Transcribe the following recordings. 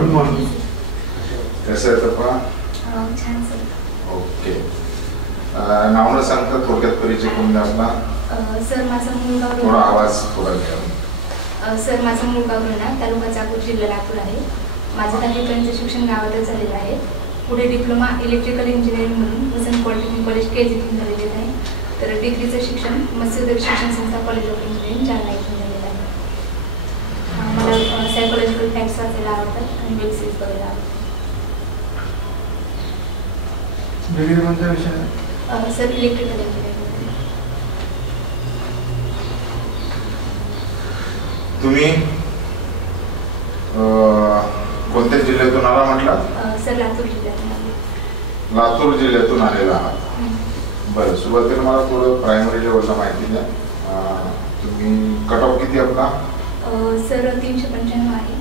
Good morning. कसं आहे तपा? छान सर. ओके. नाव न सांगता थोडक्यात परिचय करून द्या आपला. सर माझं मूळ गाव थोडा आवाज थोडा घ्या. सर माझं मूळ गाव रोणा, तालुका चाकूर, जिल्हा लातूर आहे. माझं 10वीपर्यंतचं शिक्षण गावातच झालेलं आहे. पुढे डिप्लोमा इलेक्ट्रिकल इंजिनिअरिंग म्हणून वसंत पॉलिटेक्निक कॉलेज केज इथून झालेलं आहे. तर डिग्रीचं शिक्षण मत्स्योद्योग शिक्षण संस्था कॉलेज ऑफ इंजिनिअरिंग जालना इथून झालेलं आहे. मला सायकोलॉजिकल फॅक्ट्स वाचायला आवडतात आणि वेब सिरीज बघायला आवडतात. डिग्री कोणत्या विषयात? Sir electrical engineering. तुम्ही कोणत्या जिल्ह्यातून आला म्हटलात? सर लातूर जिल्ह्यातून आले. लातूर जिल्ह्यातून आलेला आहात. बरं, सुरुवातीला मला थोडं प्रायमरी लेवलला माहिती द्या. तुम्ही कट ऑफ किती आपला? सर 395 आहे.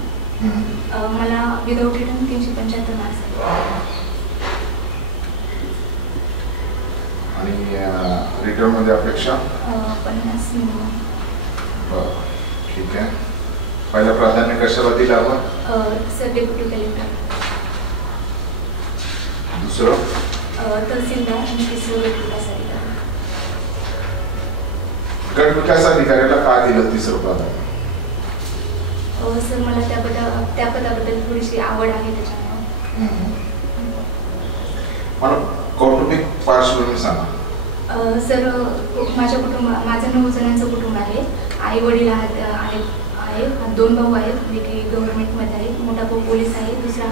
मला विदाउट रिटर्न 375 मार्क्स आहे. आणि रिटर्न मध्ये अपेक्षा 50 मिनिमम. बरं, ठीक आहे. पहिलं प्राधान्य कशाला दिलं आपण? Sir deputy collector. दुसरं तहसीलदार आणि तिसरं गट विकास अधिकारी. गट विकास अधिकाऱ्याला का दिलं तिसरं प्राधान्य? सर मला त्या पदाबद्दल थोडीशी आवड आहे त्याच्यामुळे. मला कौटुंबिक पार्श्वभूमी सांगा. सर माझं 9 जणांचं कुटुंब आहे. आई वडील आहेत, 2 भाऊ आहेत जे की गव्हर्नमेंटमध्ये आहेत. मोठा भाऊ पोलीस आहे, दुसरा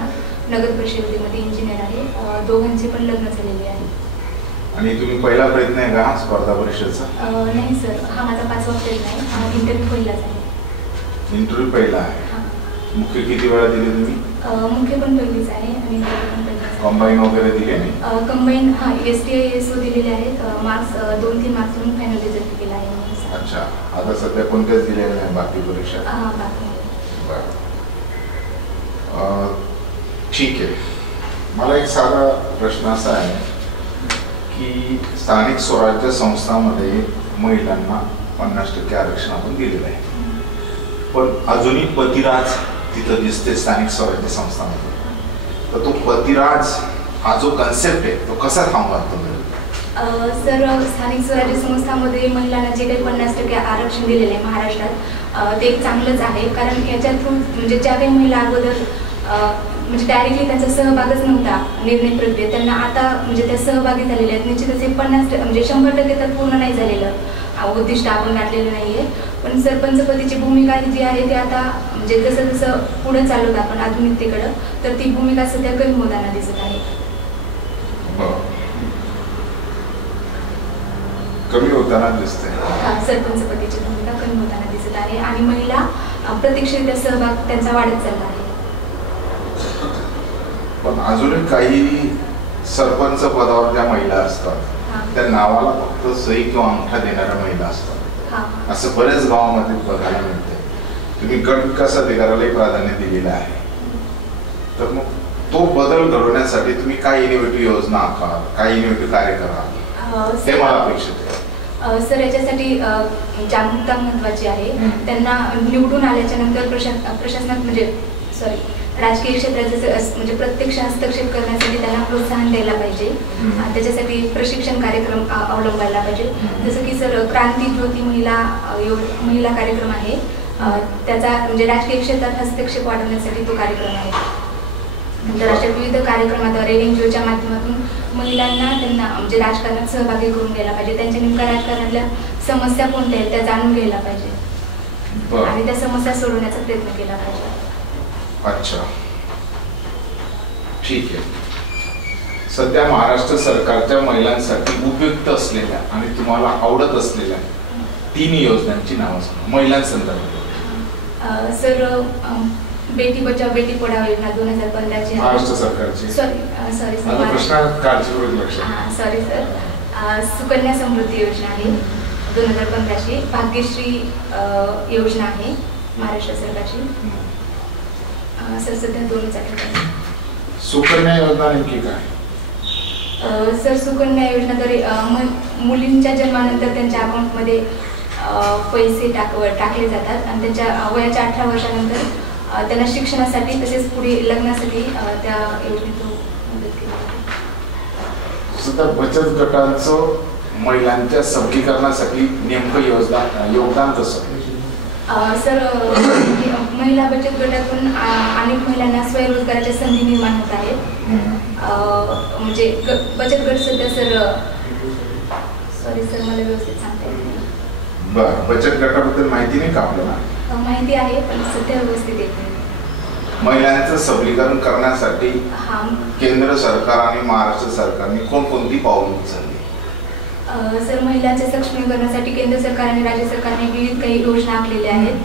नगर परिषदेमध्ये इंजिनियर आहे. दोघांचे पण लग्न झालेले आहे. आणि तुम्ही पहिला प्रयत्न आहे का स्पर्धा परीक्षेचा? नाही सर, हा माझा 5वा प्रयत्न आहे. इंटरव्ह्यू पहिलाच आहे. इंटरव्ह्यू पहिला आहे. मुख्य किती वेळा दिले तुम्ही? मुख्य पण पहिलीच आहे आणि इंटरव्ह्यू पण पहिलीच. कंबाईन वगैरे दिले नाही? कंबाईन STISO दिलेले आहेत. मार्क्स 2-3 मार्क्स म्हणून फायनल रिझल्ट केला आहे. अच्छा, आता सध्या कोणत्याच दिलेल्या नाही बाकी परीक्षा? बरं, ठीक आहे. मला एक साधा प्रश्न असा आहे की स्थानिक स्वराज्य संस्थांमध्ये महिलांना 50% आरक्षण आपण दिलेलं आहे, पण अजूनही पतिराज तिथं दिसते स्थानिक स्वराज्य संस्थांमध्ये. तर तो पतिराज हा जो कन्सेप्ट आहे तो कसा थांबवतो? सर स्थानिक स्वराज्य संस्थांमध्ये महिलांना जे काही 50% आरक्षण दिलेलं आहे महाराष्ट्रात, ते एक चांगलंच आहे. कारण याच्या थ्रू म्हणजे ज्या काही महिला अगोदर म्हणजे डायरेक्टली त्यांचा सहभागच नव्हता निर्णय प्रक्रियेत, त्यांना आता म्हणजे त्या सहभागी झालेल्या आहेत. निश्चितच हे 50% म्हणजे 100% तर पूर्ण नाही झालेलं, उद्दिष्ट आपण गाठलेलं नाही आहे. पण सरपंचपतीची भूमिका जी आहे ती आता म्हणजे जसं जसं पुढे चालवत आपण आधुनिकतेकडं, तर ती भूमिका सध्या कमी होताना दिसत आहे. कमी होताना दिसते. सरपंचपतीची भूमिका कमी होताना दिसत आहे आणि महिला प्रत्यक्षरित्या सहभाग त्यांचा वाढत चालला आहे. पण अजूनही काही सरपंच पदावर ज्या महिला असतात त्या नावाला फक्त सही किंवा अंगठा देणाऱ्या महिला असतात. असं बऱ्याच गावामध्ये बघायला मिळते. तुम्ही गट विकास अधिकाऱ्यालाही प्राधान्य दिलेलं आहे, तर मग तो बदल घडवण्यासाठी तुम्ही काय इनोव्हेटिव्ह योजना आखाल, काय इनोव्हेटिव्ह कार्य कराल ते मला अपेक्षित आहे. सर याच्यासाठी जागरूकता महत्त्वाची आहे. त्यांना निवडून आल्याच्या नंतर प्रशासनात म्हणजे राजकीय क्षेत्रात म्हणजे प्रत्यक्ष हस्तक्षेप करण्यासाठी त्यांना प्रोत्साहन द्यायला पाहिजे. त्याच्यासाठी प्रशिक्षण कार्यक्रम अवलंबायला पाहिजे. जसं की सर क्रांती ज्योती महिला कार्यक्रम आहे, त्याचा म्हणजे राजकीय क्षेत्रात हस्तक्षेप वाढवण्यासाठी तो कार्यक्रम आहे. नंतर अशा विविध कार्यक्रमाद्वारे NGOच्या माध्यमातून महिलांना त्यांना म्हणजे राजकारणात सहभागी करून घ्यायला पाहिजे. त्यांच्या नेमक्या राजकारणातल्या समस्या कोणत्या आहेत त्या जाणून घ्यायला पाहिजे आणि त्या समस्या सोडवण्याचा प्रयत्न केला पाहिजे. अच्छा, ठीक आहे. सध्या महाराष्ट्र सरकारच्या महिलांसाठी उपयुक्त असलेल्या आणि तुम्हाला आवडत असलेल्या 3 योजनांची नावं सांगा महिलांसंदर्भात. सर बेटी बचाव बेटी पढाओ योजना 2015 ची महाराष्ट्र सरकारची. सॉरी सर सुकन्या समृद्धी योजना आहे 2015 ची. भाग्यश्री योजना आहे महाराष्ट्र सरकारची. सर सध्या 2च आहेत. सुकन्या योजना नेमकी काय? सर सुकन्या योजनाद्वारे मुलींच्या जन्मानंतर त्यांच्या अकाउंटमध्ये पैसे टाकले जातात आणि त्यांच्या वयाच्या 18 वर्षानंतर त्यांना शिक्षणासाठी तसेच पुढे लग्नासाठी त्या योजनेतून मदत केली जाते. सुद्धा बचत गटांचं महिलांच्या सबलीकरणासाठी नेमकं योगदान कसं? सर, महिला बचत गटातून अनेक महिलांना स्वयंरोजगाराच्या संधी निर्माण होत आहेत. म्हणजे बचत गट सध्या सर मला व्यवस्थित सांगता येत नाही. बरं, बचत गटाबद्दल माहिती नाही का आपल्याला? माहिती आहे पण सध्या व्यवस्थित येत नाही. महिलांचं सबलीकरण करण्यासाठी केंद्र सरकार आणि महाराष्ट्र सरकारने कोणकोणती पावले उचलली? सर, महिलांच्या सक्षमीकरणासाठी केंद्र सरकार आणि राज्य सरकारने विविध काही योजना आखलेल्या आहेत.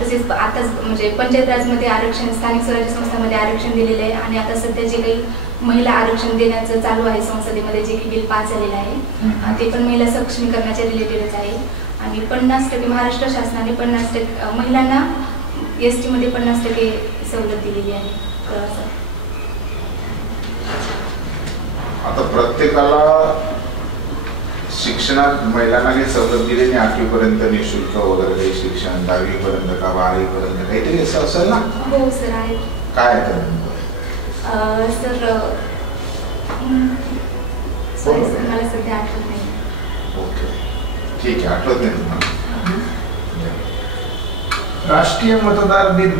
तसेच आता म्हणजे पंचायत राजमध्ये आरक्षण, स्थानिक स्वराज्य संस्थांमध्ये आरक्षण दिलेले आहे आणि आता सध्या जे काही महिला आरक्षण देण्याचं चालू आहे संसदेमध्ये, जे काही बिल पास झालेलं आहे ते पण महिला सक्षमीकरणाच्या रिलेटेडच आहे. आणि 50% महाराष्ट्र शासनाने 50% महिलांना ST मध्ये 50% सवलत दिलेली आहे प्रवासात. आता प्रत्येकाला शिक्षणात महिलांना काही सवलत दिली नाही, 8वी पर्यंत निःशुल्क वगैरे काही शिक्षण, 10वी पर्यंत का 12वी पर्यंत काहीतरी असं असेल ना? हो सर, आहे. काय आहे सर, सॉरी सर, मला सध्या आठवत नाही. ओके, ठीक आहे, आठवत नाही तुम्हाला? राष्ट्रीय मतदार दिन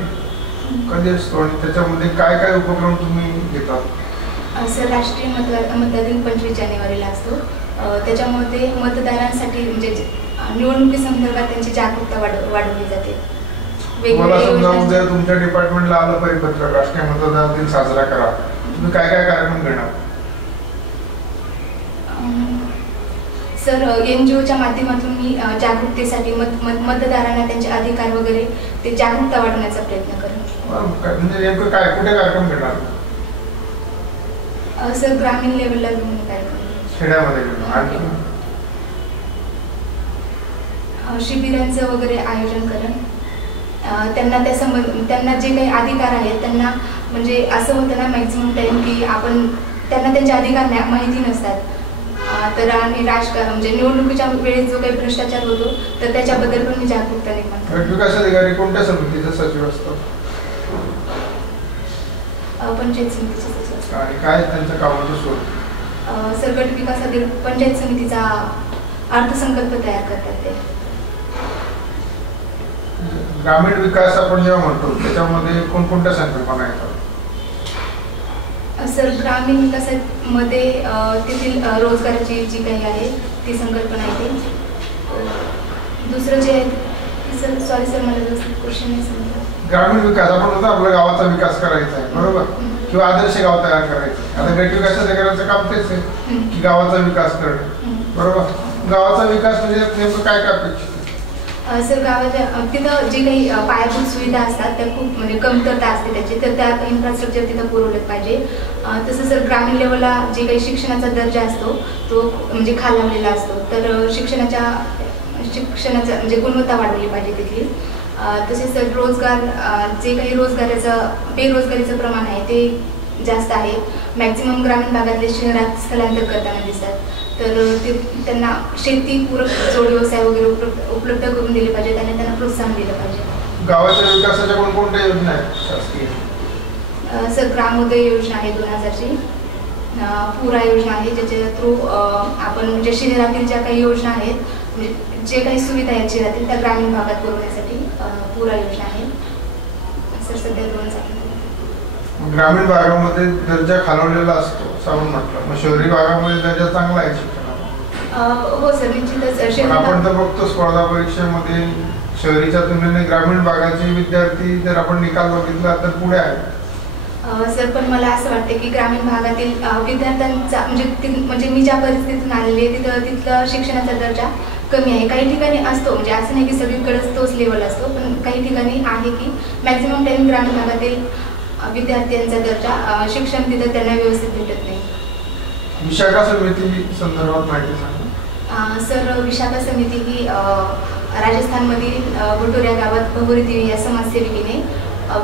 कधी असतो आणि त्याच्यामध्ये काय काय उपक्रम तुम्ही घेतात? सर, राष्ट्रीय मतदार दिन 25 जानेवारीला असतो. त्याच्यामध्ये मतदारांसाठी म्हणजे निवडणुकीसंदर्भात त्यांची जागरूकता वाढवली जाते. मला समजा उद्या तुमच्या डिपार्टमेंटला आलं परिपत्रक राष्ट्रीय मतदार दिन साजरा करा, तुम्ही काय काय कार्यक्रम घेणार? सर, NGOच्या माध्यमातून मी जागरूकतेसाठी मतदारांना त्यांचे अधिकार वगैरे ते जागरूकता वाढवण्याचा प्रयत्न करेन. म्हणजे नेमकं काय कुठे कार्यक्रम घेणार? सर, ग्रामीण लेवलला घेऊन कार्यक्रम, खेड्यामध्ये शिबिरांचं वगैरे आयोजन करेन. त्यांना जे काही अधिकार आहेत त्यांना म्हणजे असं होतं ना मॅक्झिमम टाइम की त्यांना त्यांचे अधिकार माहिती नसतात. तर आणि राजकारण म्हणजे निवडणुकीच्या वेळेस जो काही भ्रष्टाचार होतो तर त्याच्याबद्दल पण मी जागरूकता निर्माण करते. विकास अधिकारी कोणत्या समितीचा सचिव असतो? पंचायत समितीचा सचिव असतो. आणि काय त्यांच्या कामाचं स्वरूप? सर, गट विकास अधिकारी पंचायत समितीचा अर्थसंकल्प तयार करतात. ते ग्रामीण विकास आपण जेव्हा म्हणतो त्याच्यामध्ये कोणकोणत्या संकल्पना येतात? सर, ग्रामीण विकासामध्ये तेथील रोजगाराची जी काही आहे ती संकल्पना येते. दुसरं जे आहे सर, सॉरी सर, मला क्वेश्चन नाही समजलं. ग्रामीण विकास आपण होता आपल्या गावाचा विकास करायचा आहे, बरोबर, किंवा आदर्श गाव तयार करायचं. आता गट विकास अधिकाऱ्यांचं काम तेच आहे की गावाचा विकास करणे, बरोबर. गावाचा विकास म्हणजे नेमकं काय काय अपेक्षित? सर, गावाच्या तिथं जे काही पायाभूत सुविधा असतात त्या खूप म्हणजे कमतरता असते त्याची, तर त्या इन्फ्रास्ट्रक्चर तिथं पुरवलं पाहिजे. तसं सर, ग्रामीण लेवलला जे काही शिक्षणाचा दर्जा असतो तो म्हणजे खालावलेला असतो, तर शिक्षणाच्या म्हणजे गुणवत्ता वाढवली पाहिजे तिथली. तसेच सर, रोजगार जे काही बेरोजगारीचं प्रमाण आहे ते जास्त आहे. मॅक्झिमम ग्रामीण भागातले शहरात स्थलांतर करताना दिसतात, तर ते त्यांना शेतीपूरक जोड व्यवसाय वगैरे उपलब्ध करून दिले पाहिजेत आणि त्यांना प्रोत्साहन दिलं पाहिजे. गावाच्या विकासाच्या कोणकोणत्या योजना आहेत शासकीय? सर, ग्रामोदय योजना आहे 2000ची, पुरा योजना आहे ज्याच्या थ्रू आपण म्हणजे शहरातील ज्या काही योजना आहेत म्हणजे जे काही सुविधा आहेत शहरातील त्या ग्रामीण भागात पुरवण्यासाठी पुरा योजना आहे. सर, सध्या 2 चालू. ग्रामीण भागामध्ये दर्जा खालवलेला असतो असं म्हटलं, मग शहरी भागामध्ये दर्जा चांगला आहे शिक्षणाचा? हो सर, निश्चितच. आपण तर बघतो स्पर्धा परीक्षेमध्ये शहरीच्या तुलनेने ग्रामीण भागाचे विद्यार्थी जर आपण निकाल बघितला तर पुढे आहेत. सर, पण मला असं वाटतं की ग्रामीण भागातील विद्यार्थ्यांचा म्हणजे मी ज्या परिस्थितीतून आलेली आहे तिथलं शिक्षणाचा दर्जा कमी आहे. काही ठिकाणी असतो, म्हणजे असं नाही की सगळीकडेच तोच लेवल असतो, पण काही ठिकाणी आहे की मॅक्झिमम टाइम ग्रामीण भागातील विद्यार्थ्यांचा दर्जा शिक्षण तिथं त्यांना व्यवस्थित भेटत नाही. विशाखा समिती संदर्भात माहिती सांगा. सर, विशाखा समिती ही राजस्थानमधील भटोऱ्या गावात भगोरी देवी या समाजसेविकेने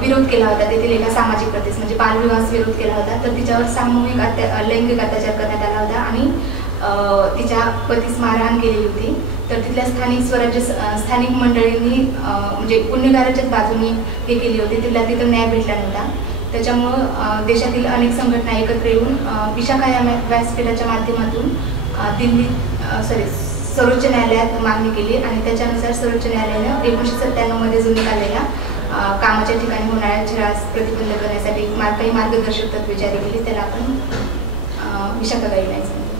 विरोध केला होता. तेथील एका सामाजिक प्रथेस म्हणजे बालविवाहास विरोध केला होता, तर तिच्यावर सामूहिक लैंगिक अत्याचार करण्यात आला होता आणि तिच्या पतीस मारहाण केलेली होती. तर तिथल्या स्थानिक मंडळींनी म्हणजे गुन्हेगाराच्याच बाजूनी हे केली होती. तिथं न्याय भेटला नव्हता. त्याच्यामुळं देशातील अनेक संघटना एकत्र येऊन विशाखा या व्यासपीठाच्या माध्यमातून सर्वोच्च न्यायालयात मागणी केली आणि त्याच्यानुसार सर्वोच्च न्यायालयानं 1997 मध्ये जो निकाल दिला, कामाच्या ठिकाणी होणाऱ्या छळास प्रतिबंध करण्यासाठी काही मार्गदर्शक तत्त्वे जारी केली, त्याला आपण विशाखा गाईडलाईन्स म्हणतो.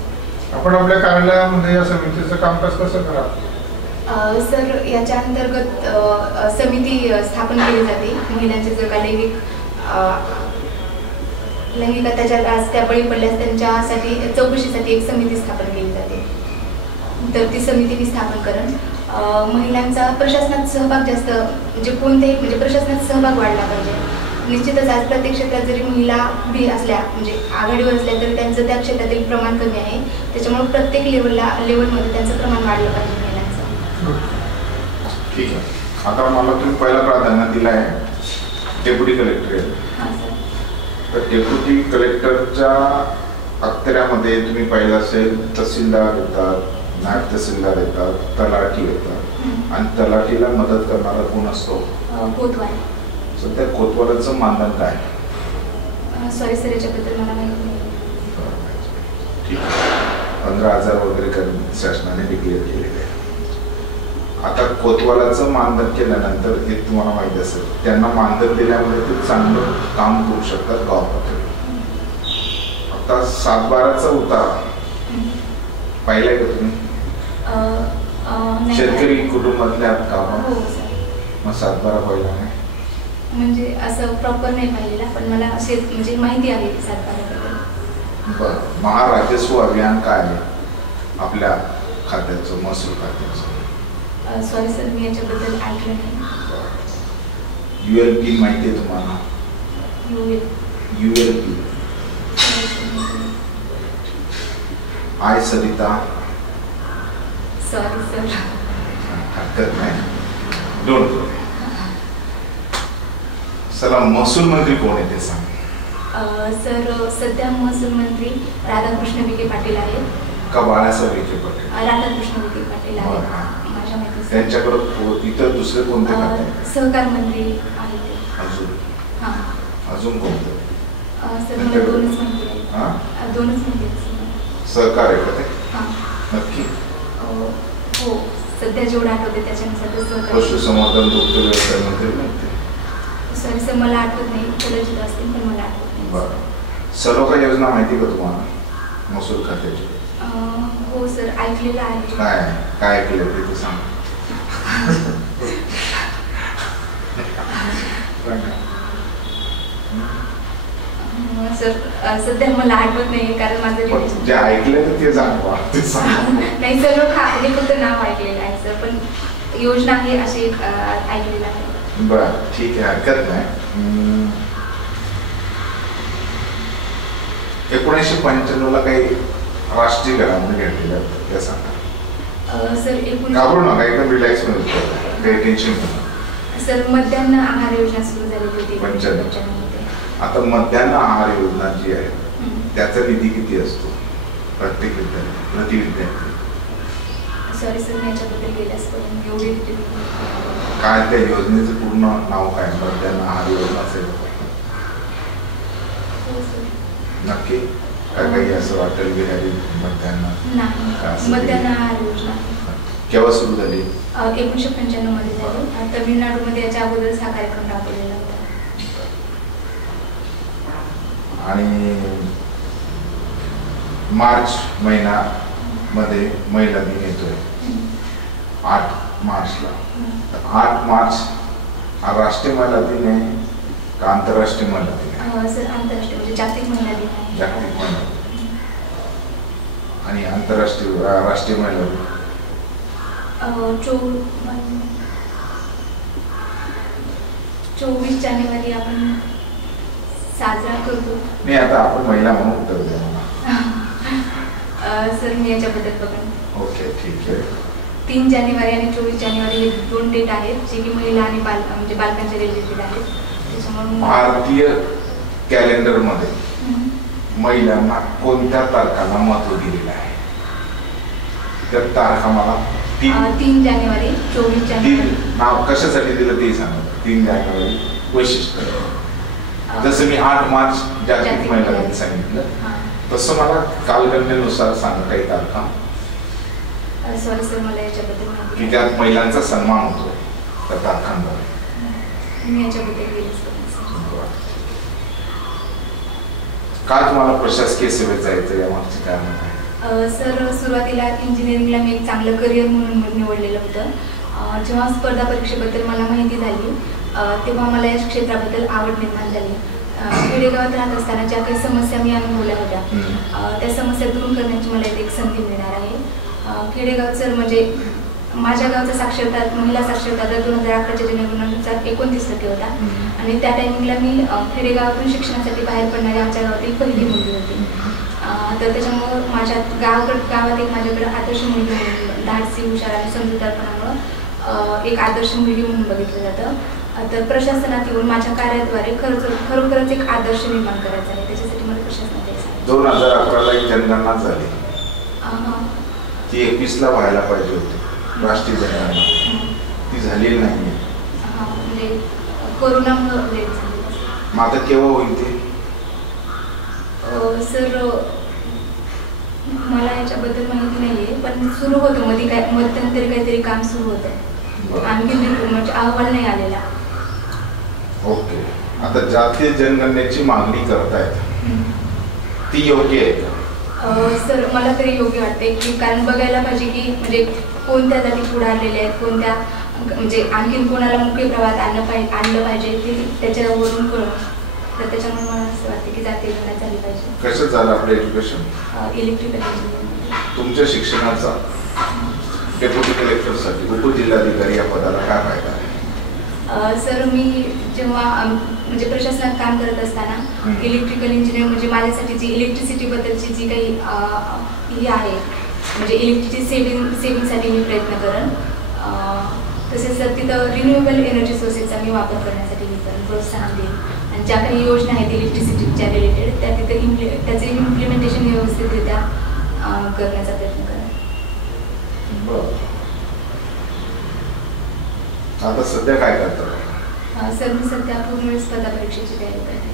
आपण आपल्या कार्यालयामध्ये या समितीचं कामकाज कसं करा? सर, याच्या अंतर्गत समिती स्थापन केली जाते. महिलांचे जर का लैंगिक अत्याचार त्या बळी पडल्यास त्यांच्यासाठी चौकशीसाठी एक समिती स्थापन केली जाते. तर ती समिती स्थापन करून महिलांचा प्रशासनात सहभाग जास्त म्हणजे प्रशासनात सहभाग वाढला पाहिजे. निश्चितच आज प्रत्येक क्षेत्रात जरी महिला असल्या म्हणजे आघाडीवर असल्या तरी त्यांचं त्या क्षेत्रातील प्रमाण कमी आहे. त्याच्यामुळे प्रत्येक लेवलमध्ये त्यांचं प्रमाण वाढलं पाहिजे महिलांचं. ठीक आहे. आता मला तुम्ही पहिला प्राधान्य दिला आहे डेप्युटी कलेक्टर. तर डेप्युटी कलेक्टरच्या अखत्यारामध्ये तुम्ही पाहिलं असेल तहसीलदार येतात, नायब तहसीलदार येतात, तलाठी येतात आणि तलाठीला मदत करणारा कोण असतो? कोतवाल. सध्या कोतवालाचं मानधन काय? सॉरी सर, याच्याबद्दल मला माहिती नाही. ठीक आहे. 15,000 वगैरे शासनाने डिक्लेअर केलेले आहे. आता कोतवालाचं मानधन केल्यानंतर हे तुम्हाला माहिती असेल, त्यांना मानधन दिल्यामुळे ते चांगलं काम करू शकतात गाव पातळीवर. आता 7/12चा उतारा पाहिलाय का तुम्ही? शेतकरी कुटुंबातल्या का? मग 7/12 पाहिला नाही? म्हणजे असं प्रॉपर नाही पाहिलेला, पण मला म्हणजे माहिती आहे 7/12. बरं. महाराजस्व अभियान काय आहे आपल्या खात्याचं, महसूल खात्याचं? सॉरी सर, मी याच्याबद्दल ऐकलं नाही. ULP माहिती आहे तुम्हाला? ULP I Sarita. Sorry sir. हरकत नाही, डोंट वरी. चला, महसूल मंत्री कोण आहे ते सांग. सर, सध्या महसूल मंत्री राधाकृष्ण विखे पाटील आहेत. का बाळासाहेब विखे पाटील? राधाकृष्ण विखे पाटील आहेत माझ्या माहिती. त्यांच्याकडे इतर दुसरे कोणते खाते? सहकार मंत्री आहेत. अजून कोणते? सर, मला दोनच माहिती आहेत. दोनच माहिती आहेत. सहकार आहे का ते? नक्की? हो, सध्या जेवढं आठवते त्याच्यानुसार सहकार. पशुसंवर्धन दुग्ध व्यवसाय मंत्री नव्हते? सॉरी सर, मला आठवत नाही. कदाचित असतील पण मला आठवत नाही. बरं. सलोखा योजना माहिती का तुम्हाला महसूल खात्याची? हो सर, ऐकलेलं आहे. काय ऐकलं ते सांग. सर, सध्या मला आठवत नाही कारण माझं जे ऐकलं ते सांगा. नाही सर, हे फक्त नाव ऐकलेलं आहे सर, पण योजना आहे अशी ऐकलेलं आहे. बरं, ठीक आहे, हरकत नाही. 1995 काही राष्ट्रीय घडामोडी घडलेल्या त्या सांगा. सर, घाबरू नका, एकदम रिलॅक्स मध्ये, काही टेन्शन नका. सर, मध्यान्ह आहार योजना सुरू झालेली होती 95. आता मध्यान्ह आहार योजना जी आहे त्याचा निधी किती असतो प्रत्येक विद्यार्थी प्रति विद्यार्थी? सॉरी सर, मी याच्याबद्दल गेल्यास एवढी काय त्या योजनेचं पूर्ण नाव काय? मध्यान्ह आहार योजना असेल नक्की? काय काही असं वाटेल बिहारी मध्यान्ह आहार योजना केव्हा सुरू झाली? 1995 मध्ये झाली. तमिळनाडूमध्ये याच्या अगोदरच हा कार्यक्रम राबवलेला होता. आणि मार्च महिन्यामध्ये महिला दिन येतोय 8 मार्चला. 8 मार्च हा राष्ट्रीय महिला दिन आहे का आंतरराष्ट्रीय महिला दिन आहे? सर, आंतरराष्ट्रीय म्हणजे जागतिक महिला दिन आहे. जागतिक महिला दिन. आणि आंतरराष्ट्रीय राष्ट्रीय महिला दिन 24 जानेवारी आपण साजरा करतो. नाही, आता आपण महिला म्हणून उत्तर द्या मला. सर, मी याच्याबद्दल बघेन. ओके, ठीक आहे. 3 जानेवारी आणि 24 जानेवारी हे 2 डेट आहेत जे की महिला आणि म्हणजे बालकांच्या रिलेटेड आहेत. त्याच्यामुळे भारतीय कॅलेंडर मध्ये महिलांना कोणत्या तारखांना महत्व दिलेलं आहे? तर तारखा मला 3 जानेवारी 24 जानेवारी. नाव कशासाठी दिलं ते सांगा. 3 जानेवारी वैशिष्ट्य. जसं मी 8 मार्च जागतिक महिला दिन सांगितलं तसं मला कालगणनेनुसार सांगा काही तारखा सॉरी सर, मला याच्याबद्दल माहिती की त्यात महिलांचा सन्मान होतो त्या तारखांवर. मी याच्याबद्दल गेलीच का तुम्हाला प्रशासकीय सेवेत जायचं यामागचे कारण आहे? सर, सुरुवातीला इंजिनिअरिंगला मी एक चांगलं करिअर म्हणून निवडलेलं होतं. जेव्हा स्पर्धा परीक्षेबद्दल मला माहिती झाली तेव्हा मला या क्षेत्राबद्दल आवड निर्माण झाली. खेडेगावात राहत असताना ज्या काही समस्या मी अनुभवल्या होत्या त्या समस्या दूर करण्याची मला एक संधी मिळणार आहे. खेडेगाव सर म्हणजे माझ्या गावचा साक्षरता महिला साक्षरता दर 2011च्या जनगणनेनुसार 29% होता आणि त्या टायमिंगला मी खेडेगावातून शिक्षणासाठी बाहेर पडणारी आमच्या गावातील पहिली मुलगी होती. तर त्याच्यामुळं माझ्या गावात एक माझ्याकडे आदर्श मुलगी म्हणून धाडसी हुशार आणि समजूतदारपणामुळं एक आदर्श मुलगी म्हणून बघितलं जातं. तर प्रशासनात येऊन माझ्या कार्याद्वारे खरोखरच एक आदर्श निर्माण करायचा आहे. त्याच्यासाठी मला प्रशासनात यायचं. 2011ला एक जनगणना झाली. ती 21ला व्हायला पाहिजे होती राष्ट्रीय जनगणना. ती झालेली नाही. म्हणजे कोरोनामुळे लेट झाली. मग आता केव्हा होईल ते? सर, मला याच्याबद्दल माहिती नाहीये, पण सुरू होतं मध्ये काय मध्यंतरी काहीतरी काम सुरू होतं. आणखी म्हणजे अहवाल नाही आलेला. ओके. आता जातीय जनगणनेची मागणी करतायत ती योग्य आहे का? सर, मला तरी योग्य वाटते की कारण बघायला पाहिजे की म्हणजे कोणत्या जाती पुढारलेल्या आहेत, कोणत्या म्हणजे आणखीन कोणाला मुख्य प्रवाहात आणलं पाहिजे ते त्याच्यावरून कळून. तर त्याच्यामुळे मला असं वाटतं की जातीय गणना झाली पाहिजे. कसं झालं आपलं एज्युकेशन? Electrical engineering. तुमच्या शिक्षणाचा डेप्युटी कलेक्टरसाठी उपजिल्हाधिकारी या पदाला काय फायदा आहे? सर, मी जेव्हा म्हणजे प्रशासनात काम करत असताना इलेक्ट्रिकल इंजिनियर म्हणजे माझ्यासाठी जी इलेक्ट्रिसिटीबद्दलची जी काही ही आहे म्हणजे इलेक्ट्रिसिटी सेविंगसाठी मी प्रयत्न करेन. तसेच सर तिथं रिन्युएबल एनर्जी सोर्सेसचा मी वापर करण्यासाठी मी पण प्रोत्साहन देईन आणि ज्या काही योजना आहेत इलेक्ट्रिसिटीच्या रिलेटेड त्या तिथं त्याचे इम्प्लिमेंटेशन व्यवस्थितरित्या करण्याचा प्रयत्न करेन. आता सध्या काय करतात? सर, मी सध्या पूर्ण स्पर्धा परीक्षेची तयारी करते.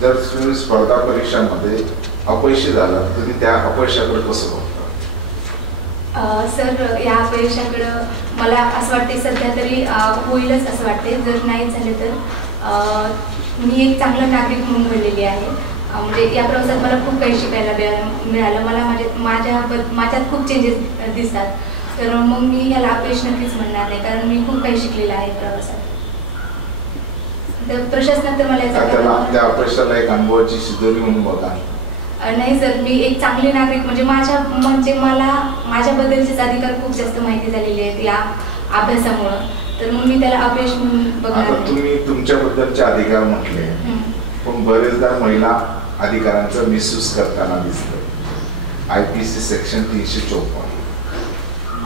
जर तुम्ही स्पर्धा परीक्षांमध्ये अपयशी झाला तर तुम्ही त्या अपयशाकडे कसं बघता? सर, या अपयशाकडं मला असं वाटते सध्या तरी होईलच असं वाटते. जर नाही झाले तर मी एक चांगलं नागरिक म्हणून घडलेली आहे. म्हणजे या प्रवासात मला खूप काही शिकायला मिळालं. मला माझ्यात खूप चेंजेस दिसतात. तर मग मी ह्याला अपयश नक्कीच म्हणणार नाही कारण मी खूप काही शिकलेलं आहे प्रवासात. तर प्रशासनात तर मला त्या अपयशाला एक अनुभवाची शिदोरी म्हणून बघा. नाही सर, मी एक चांगली नागरिक म्हणजे मला माझ्याबद्दलचेच अधिकार खूप जास्त माहिती झालेली आहेत या अभ्यासामुळं. तर मग मी त्याला अपयश म्हणून बघणार. तुम्ही तुमच्याबद्दलचे अधिकार म्हटले पण बरेचदा महिला अधिकारांचा मिसयूज करताना दिसतं. IPC सेक्शन 354,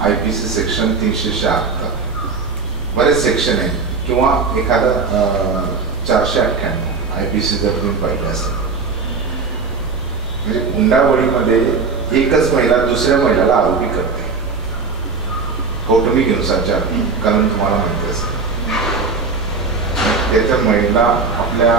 IPC सेक्शन 376 बरेच सेक्शन आहेत किंवा एखादा 498 IPC जर तुम्ही पाहिजे असेल म्हणजे हुंडाबळीमध्ये एकच महिला दुसऱ्या महिलाला आरोपी करते. कौटुंबिक हिंसाचार कारण तुम्हाला माहिती असेल. त्याच्या महिला आपल्या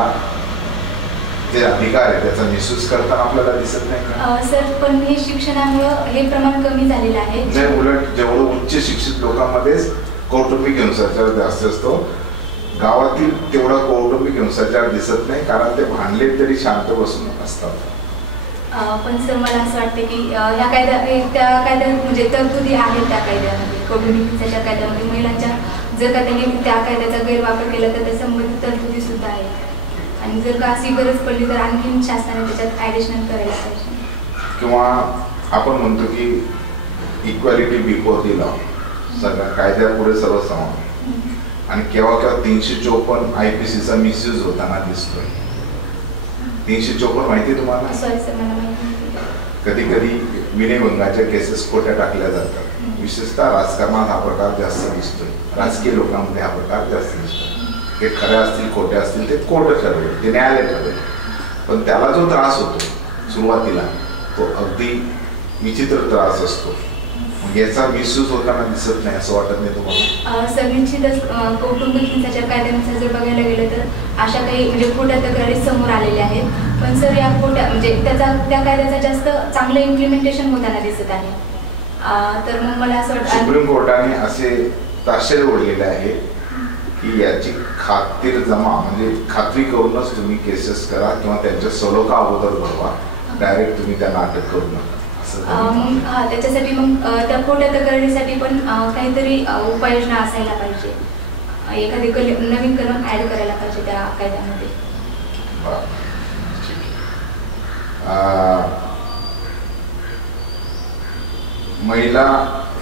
जे अधिकार आहे त्याचा मिसयूज करताना आपल्याला दिसत नाही का? सर, पण हे शिक्षणामुळं हे प्रमाण कमी झालेलं आहे. नाही, उलट जेवढं उच्च शिक्षित लोकांमध्येच कौटुंबिक हिंसाचार जास्त असतो. गावातील तेवढा कौटुंबिक हिंसाचार दिसत नाही कारण ते भांडले तरी शांत बसून असतात. पण सर, मला असं वाटतं की ह्या त्या कायद्यात म्हणजे तरतुदी आहेत त्या कायद्यामध्ये कौटुंबिक हिंसाचार कायद्यामध्ये महिलांच्या जर का त्यांनी त्या कायद्याचा गैरवापर केला तर त्या संबंधित तरतुदी सुद्धा आहेत. आणि जर का अशी गरज पडली तर आणखीन शासनाने त्याच्यात ॲडिशनल करायला पाहिजे. किंवा आपण म्हणतो की इक्वॅलिटी बिफोर दी लॉ, सगळ्या कायद्यापुढे सर्व समान. आणि केव्हा केव्हा 354 IPCचा मिसयूज होताना दिसतोय. 354 माहिती तुम्हाला? सॉरी सर, मला माहिती. कधी कधी विनयभंगाच्या केसेस खोट्या टाकल्या जातात. विशेषतः राजकारणात हा प्रकार जास्त दिसतोय. राजकीय लोकांमध्ये हा प्रकार जास्त दिसतोय. हे खऱ्या असतील खोट्या असतील ते कोर्ट ठरवेल, ते न्यायालय ठरवेल. पण त्याला जो त्रास होतो सुरुवातीला तो अगदी विचित्र त्रास असतो. मग याचा मिसयूज होताना दिसत नाही असं वाटत नाही तुम्हाला? सर निश्चितच कौटुंबिक हिंसाचार कायद्यानुसार जर बघायला गेलं तर अशा काही म्हणजे खोट्या तक्रारी समोर आलेल्या आहेत. पण सर या खोट्या म्हणजे त्या कायद्याचा जास्त चांगलं इम्प्लिमेंटेशन होताना दिसत आहे. तर मग मला असं वाटतं सुप्रीम कोर्टाने असे ताशेरे ओढलेले आहे की याची खातिरजमा म्हणजे खात्री करूनच तुम्ही केसेस करा किंवा त्यांच्या सलोखा अगोदर भरवा, डायरेक्ट तुम्ही त्यांना अटक करू नका. मग त्याच्यासाठी मग त्या खोट्या तक्रारीसाठी पण काहीतरी उपाययोजना असायला पाहिजे. एखादी नवीन कलम ऍड करायला पाहिजे त्या कायद्यामध्ये. महिला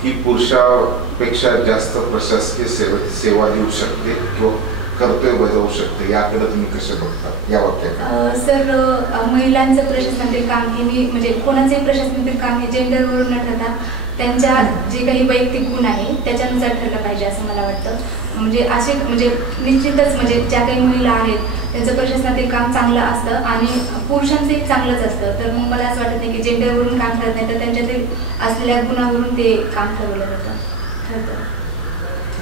ही पुरुषापेक्षा जास्त प्रशासकीय सेवा देऊ शकते किंवा कर्तव्य बजावू शकते, याकडे तुम्ही कसे बघता या वाक्यात? सर महिलांचं प्रशासनातील काम हे मी म्हणजे कोणाचंही प्रशासनातील काम हे जेंडरवरून न ठरता त्यांच्या जे काही वैयक्तिक गुण आहे त्याच्यानुसार ठरलं पाहिजे असं मला वाटतं. म्हणजे असे म्हणजे निश्चितच म्हणजे ज्या काही महिला आहेत त्यांचं प्रशासनातील काम चांगलं असतं आणि पुरुषांचंही चांगलंच असतं. तर मग मला असं वाटत नाही की जेंडरवरून काम ठरत नाही तर त्यांच्यातील असलेल्या गुणावरून ते काम ठरवलं ठरतं.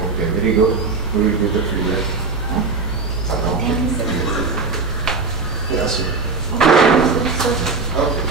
Okay, very good. We will be the feedback. Yes. Okay.